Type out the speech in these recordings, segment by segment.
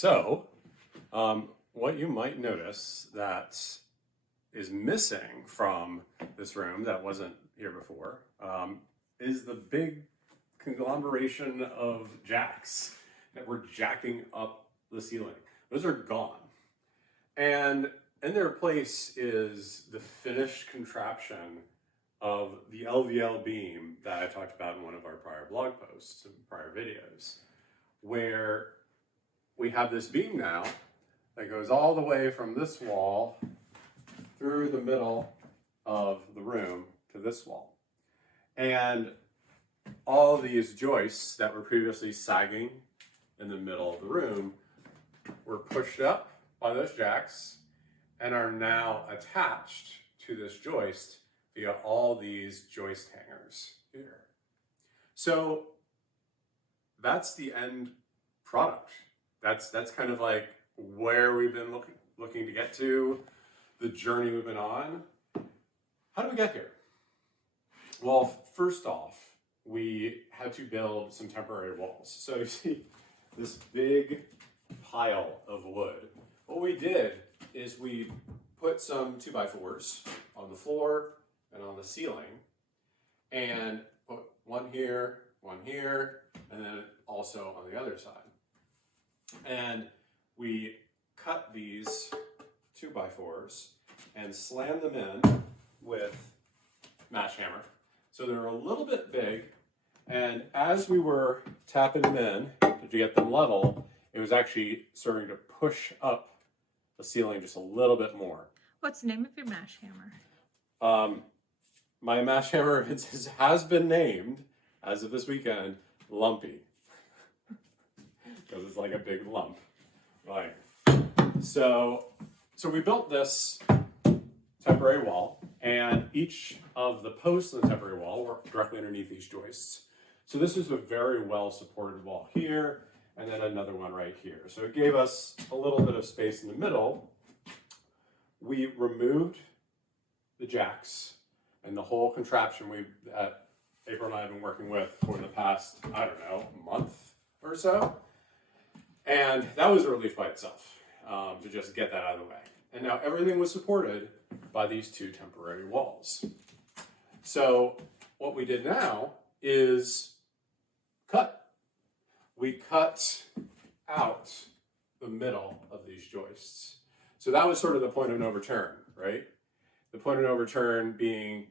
So, what you might notice that is missing from this room that wasn't here before is the big conglomeration of jacks that were jacking up the ceiling. Those are gone. And in their place is the finished contraption of the LVL beam that I talked about in one of our prior blog posts and prior videos, where we have this beam now that goes all the way from this wall through the middle of the room to this wall. And all these joists that were previously sagging in the middle of the room were pushed up by those jacks and are now attached to this joist via all these joist hangers here. So that's the end product. That's kind of like where we've been looking to get to, the journey we've been on. How did we get here? Well, first off, we had to build some temporary walls. So you see this big pile of wood. What we did is we put some 2x4s on the floor and on the ceiling, and put one here, and then also on the other side. And we cut these 2x4s and slammed them in with mash hammer. So they're a little bit big, and as we were tapping them in to get them level, it was actually starting to push up the ceiling just a little bit more. What's the name of your mash hammer? My mash hammer has been named, as of this weekend, Lumpy. Because it's like a big lump. Right. So we built this temporary wall, and each of the posts in the temporary wall were directly underneath these joists. So this is a very well supported wall here, and then another one right here. So it gave us a little bit of space in the middle. We removed the jacks and the whole contraption April and I have been working with for the past, I don't know, month or so. And that was a relief by itself, to just get that out of the way. And now everything was supported by these two temporary walls. So what we did now is cut. We cut out the middle of these joists. So that was sort of the point of no return, right? The point of no return being,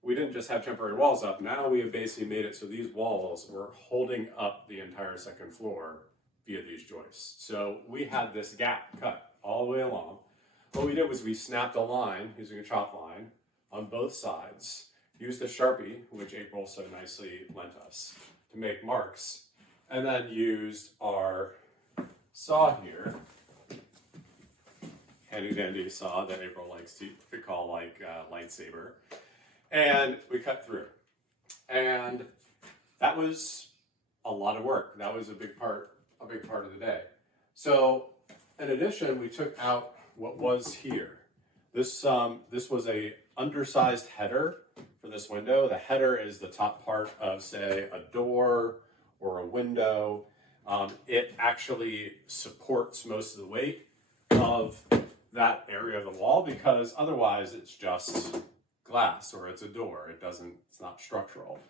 we didn't just have temporary walls up. Now we have basically made it so these walls were holding up the entire second floor via these joists. So we had this gap cut all the way along. What we did was we snapped a line using a chalk line on both sides, used a Sharpie, which April so nicely lent us, to make marks, and then used our saw here, handy dandy saw that April likes to call like lightsaber, and we cut through. And that was a lot of work. That was a big part of the day. So in addition, we took out what was here. This was a undersized header for this window. The header is the top part of, say, a door or a window. It actually supports most of the weight of that area of the wall, because otherwise it's just glass or it's a door. It's not structural.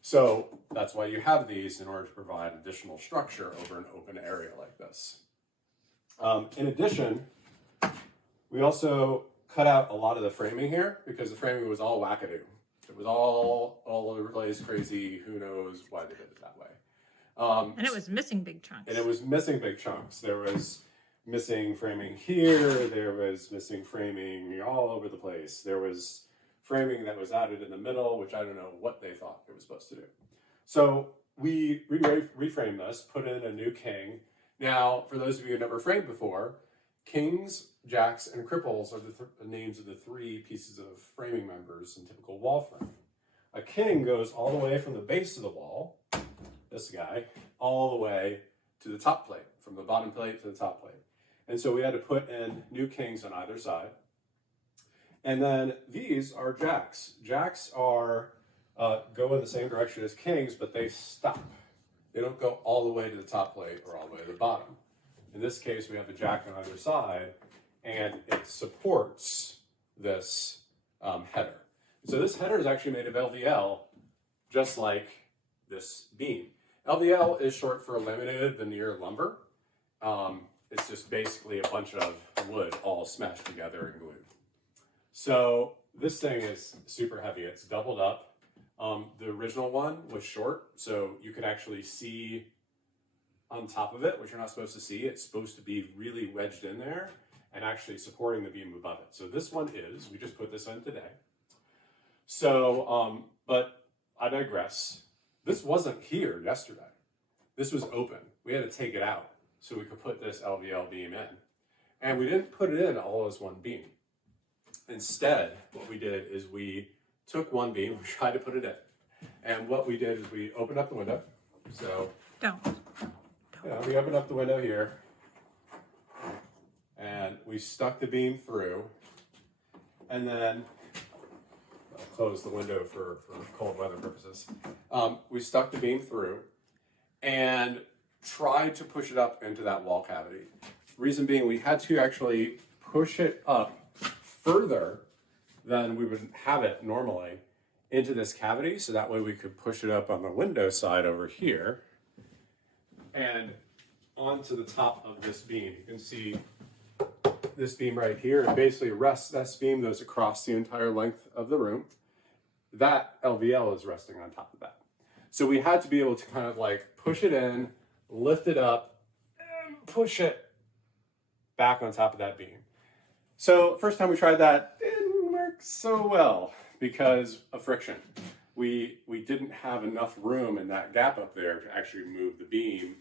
So that's why you have these, in order to provide additional structure over an open area like this. In addition, we also cut out a lot of the framing here, because the framing was all wackadoo. It was all over the place, crazy. Who knows why they did it that way. And it was missing big chunks. There was missing framing here. There was missing framing all over the place. There was framing that was added in the middle, which I don't know what they thought it was supposed to do. So we reframed this, put in a new king. Now, for those of you who never framed before, kings, jacks, and cripples are the names of the three pieces of framing members in typical wall framing. A king goes all the way from the base of the wall, this guy, all the way to the top plate, from the bottom plate to the top plate. And so we had to put in new kings on either side. And then these are jacks. Jacks are go in the same direction as kings, but they stop. They don't go all the way to the top plate or all the way to the bottom. In this case, we have a jack on either side, and it supports this header. So this header is actually made of LVL, just like this beam. LVL is short for laminated veneer lumber. It's just basically a bunch of wood all smashed together and glued. So this thing is super heavy. It's doubled up. The original one was short, so you could actually see on top of it, which you're not supposed to see. It's supposed to be really wedged in there and actually supporting the beam above it. So this one is, we just put this in today. So, but I digress. This wasn't here yesterday. This was open. We had to take it out so we could put this LVL beam in. And we didn't put it in all as one beam. Instead, what we did is we took one beam, we tried to put it in. And what we did is we opened up the window. So, we opened up the window here. And we stuck the beam through. And then, I'll close the window for cold weather purposes. We stuck the beam through and tried to push it up into that wall cavity. Reason being, we had to actually push it up further than we would have it normally into this cavity, so that way we could push it up on the window side over here and onto the top of this beam. You can see this beam right here. It basically rests, this beam goes across the entire length of the room. That LVL is resting on top of that. So we had to be able to kind of like push it in, lift it up, and push it back on top of that beam. So first time we tried that, it didn't work so well because of friction. We didn't have enough room in that gap up there to actually move the beam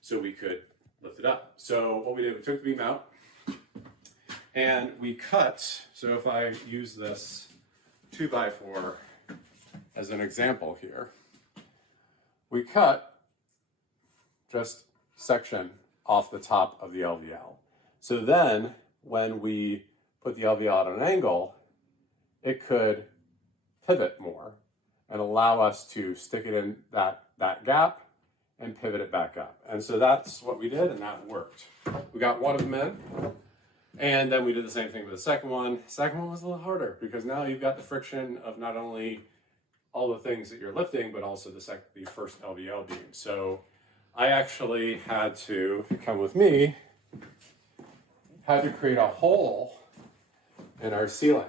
so we could lift it up. So what we did, we took the beam out and we cut. So if I use this 2x4 as an example here, we cut just section off the top of the LVL. So then when we put the LVL at an angle, it could pivot more and allow us to stick it in that gap and pivot it back up. And so that's what we did, and that worked. We got one of them in, and then we did the same thing with the second one. The second one was a little harder because now you've got the friction of not only all the things that you're lifting, but also the first LVL beam. So I actually had to, if you come with me, had to create a hole in our ceiling.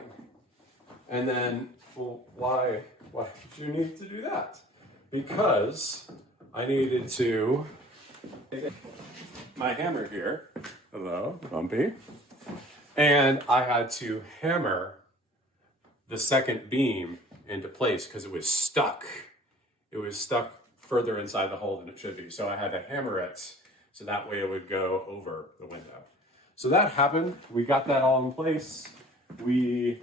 And then, well, why did you need to do that? Because I needed to take my hammer here, hello, Bumpy, and I had to hammer the second beam into place because it was stuck. It was stuck further inside the hole than it should be. So I had to hammer it so that way it would go over the window. So that happened. We got that all in place. We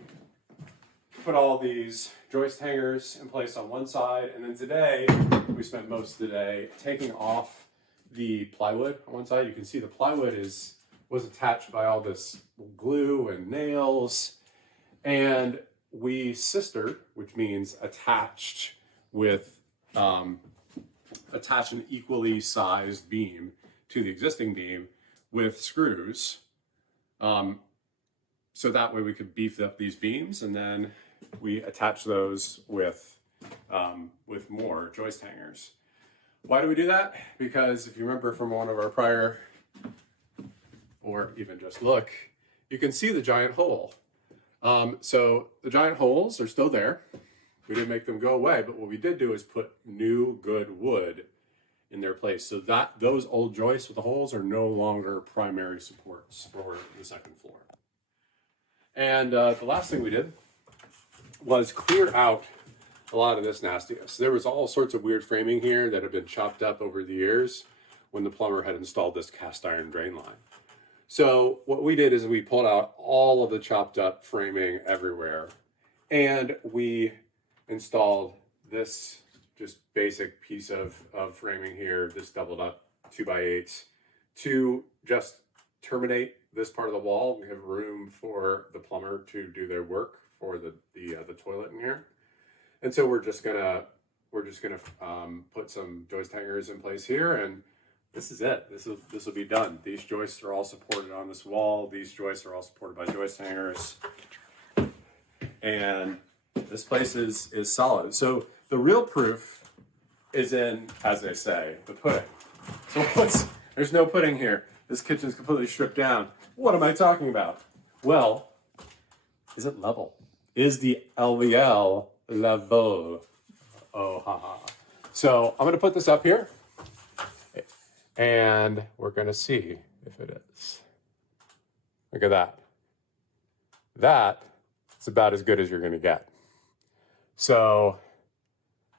put all these joist hangers in place on one side, and then today we spent most of the day taking off the plywood on one side. You can see the plywood was attached by all this glue and nails, and we sistered, which means attached with attach an equally sized beam to the existing beam with screws. So that way we could beef up these beams, and then we attach those with more joist hangers. Why do we do that? Because if you remember from one of our prior, or even just look, you can see the giant hole. So the giant holes are still there. We didn't make them go away, but what we did do is put new good wood in their place. So that those old joists with the holes are no longer primary supports for the second floor. And the last thing we did was clear out a lot of this nastiness. There was all sorts of weird framing here that had been chopped up over the years when the plumber had installed this cast iron drain line. So what we did is we pulled out all of the chopped up framing everywhere, and we installed this just basic piece of framing here, this doubled up 2x8, to just terminate this part of the wall. We have room for the plumber to do their work for the toilet in here. And so we're just gonna put some joist hangers in place here and this is it. This will be done. These joists are all supported on this wall. These joists are all supported by joist hangers. And this place is solid. So the real proof is in, as they say, the pudding. So there's no pudding here. This kitchen's completely stripped down. What am I talking about? Well, is it level? Is the LVL level? Oh, haha. So I'm going to put this up here, and we're going to see if it is. Look at that. That is about as good as you're going to get. So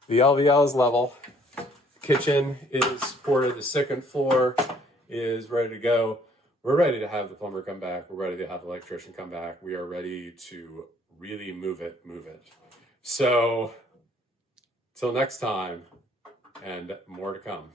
the LVL is level. Kitchen is supported. The second floor is ready to go. We're ready to have the plumber come back. We're ready to have the electrician come back. We are ready to really move it. So till next time, and more to come.